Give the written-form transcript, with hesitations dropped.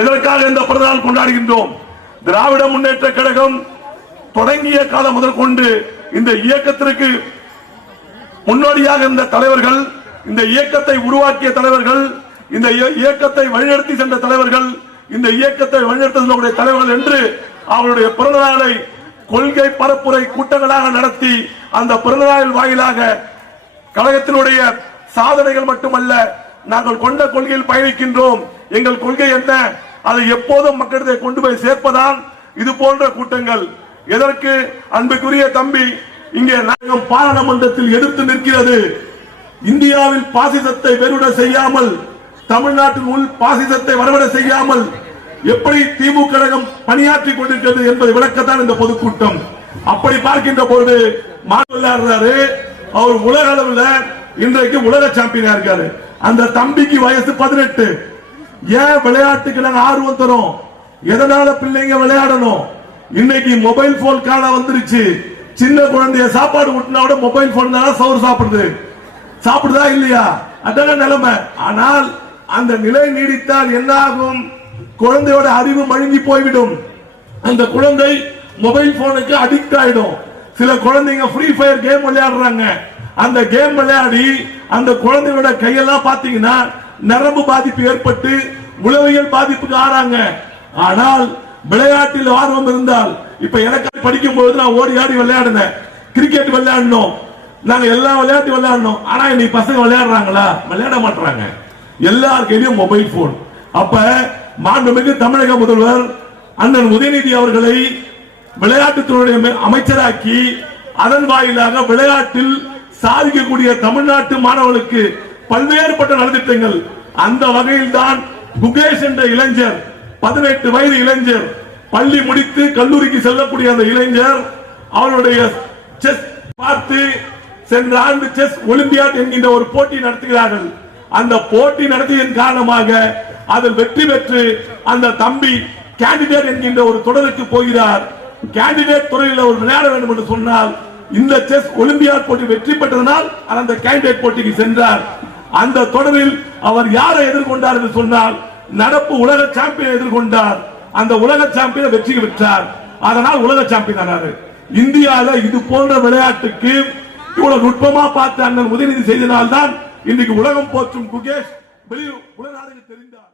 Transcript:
எதற்காக இந்த பிறந்தநாள் கொண்டாடுகின்றோம்? திராவிட முன்னேற்ற கழகம் தொடங்கிய காலம் முதல் கொண்டு இந்த இயக்கத்திற்கு முன்னோடியாக இருந்த தலைவர்கள், இந்த இயக்கத்தை உருவாக்கிய தலைவர்கள், இந்த இயக்கத்தை வழிநடத்தி சென்ற தலைவர்கள், இந்த இயக்கத்தை வழிநடத்த தலைவர்கள் என்று அவருடைய பிறந்த நாளை கொள்கை பரப்புரை கூட்டங்களாக நடத்தி அந்த பிறந்த நாள் வாயிலாக கழகத்தினுடைய சாதனைகள் மட்டுமல்ல, நாங்கள் கொண்ட கொள்கையில் பயணிக்கின்றோம், எங்கள் கொள்கை என்ன, அதை எப்போதும் மக்களிடையே கொண்டு போய் சேர்ப்பதான் இது போன்ற கூட்டங்கள். எதற்கு அன்புக்குரிய தம்பி இங்கே நாங்கள் பாராளுமன்றத்தில் எதிர்த்து நிற்கிறது. இந்தியாவில் பாசிசத்தை வெறுட செய்யாமல், தமிழ்நாட்டின் உள் பாசிசத்தை வரவிட செய்யாமல் எப்படி திமுக கழகம் பணியாற்றி கொண்டிருக்கிறது என்பதை விளக்கத்தான் இந்த பொதுக்கூட்டம். அப்படி பார்க்கின்ற பொழுது விளையாடுறாரு, அவர் உலக அளவில் இன்றைக்கு உலக சாம்பியனா இருக்காரு. அந்த தம்பிக்கு வயசு 18. ஏன் விளையாட்டுக்கு நாங்க ஆர்வம் தரோம்? எதனால பிள்ளைங்க விளையாடணும்? இன்னைக்கு மொபைல் போன் காலம் வந்துருச்சு. சின்ன குழந்தைய சாப்பாடு ஊட்டினா கூட மொபைல் போன் தான் சோறு சாப்பிடுதா இல்லையா? அதான நிலைமை. ஆனால் அந்த நிலை நீடித்தால் என்ன ஆகும்? குழந்தையோட அறிவு மழுங்கி போய்விடும். அந்த குழந்தை மொபைல் போனுக்கு அடிக்ட் ஆயிடும். சில குழந்தைங்க ஃப்ரீ ஃபயர் கேம் விளையாடுறாங்க. அந்த கேம் விளையாடி அந்த குழந்தையோட கையெல்லாம் பாத்தீங்கன்னா நரம்பு பாதிப்பு ஏற்பட்டு உளவியல் பாதிப்புக்கு ஆறாங்க. ஆனால் விளையாட்டில் ஆர்வம் இருந்தால், இப்ப எனக்கு படிக்கும் போது நான் ஓடி ஆடி விளையாடினேன், கிரிக்கெட் விளையாடணும், நாங்க எல்லா விளையாட்டு விளையாடணும். ஆனா இன்னைக்கு பசங்க விளையாடுறாங்களா? விளையாட மாட்டாங்க. எல்லார் கையிலும் மொபைல் போன். அப்ப மாண்புமிகு தமிழக முதல்வர் அண்ணன் உதயநிதி அவர்களை விளையாட்டுத்துறை அமைச்சராக்கி அதன் வாயிலாக விளையாட்டில் சாதிக்கக்கூடிய தமிழ்நாட்டு மாணவர்களுக்கு பல்வேறுபட்ட நலத்திட்டங்கள். அந்த வகையில் தான் குகேஷ் என்ற இளைஞர், 18 வயது இளைஞர், பள்ளி முடித்து கல்லூரிக்கு செல்லக்கூடிய அந்த இளைஞர் அவருடைய செஸ் பார்த்து சென்ற ஆண்டு செஸ் ஒலிம்பியாட் என்கின்ற ஒரு போட்டி நடத்துகிறார்கள். அந்த போட்டி நடத்தியதன் காரணமாக அதில் வெற்றி பெற்று அந்த தம்பி கேண்டிடேட் என்கின்ற ஒரு தொடருக்கு போகிறார். கேண்டிடேட் துறையில் அவர் விளையாட வேண்டும் என்று சொன்னால் இந்த செஸ் ஒலிம்பியாட் போட்டி வெற்றி பெற்றதனால் அந்த கேண்டிடேட் போட்டிக்கு சென்றார். அந்த தொடரில் அவர் யாரை எதிர்கொண்டார் என்று சொன்னால் நடப்பு உலக சாம்பியனை எதிர்கொண்டார். அந்த உலக சாம்பியனை வெற்றி பெற்றார். அதனால் உலக சாம்பியன் ஆனார். இந்தியாவில் இது போன்ற விளையாட்டுக்கு இவ்வளவு நுட்பமா பார்த்து அண்ணன் உதயநிதி செய்தனால்தான் இன்றைக்கு உலகம் போற்றும் குகேஷ் வெளி உலக நாடுகள் தெரிந்தார்.